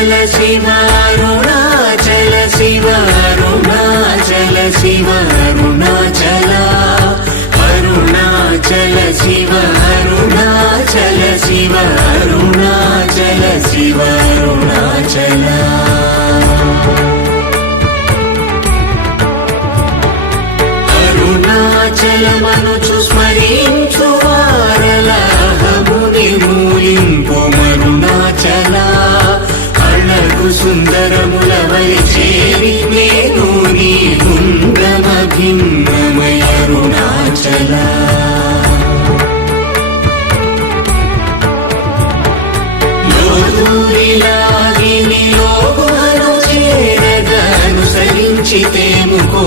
शिव अरुणाचल शिव अरुणाचल शिव अरुणाचल अरुणाचल शिव अरुणाचल शिव अरुणाचल शिव अरुणाचल అరుణాచలమనుచు స్మరించు వారలహము నిర్మూలింపు మరుణాచల అళగు సుందరముల వలి చేరి నేను నీ గుండమ భిన్నమయ అరుణాచల లోదూరిలాగి నిలోగుహను చేరగ అనుసరించితేము కో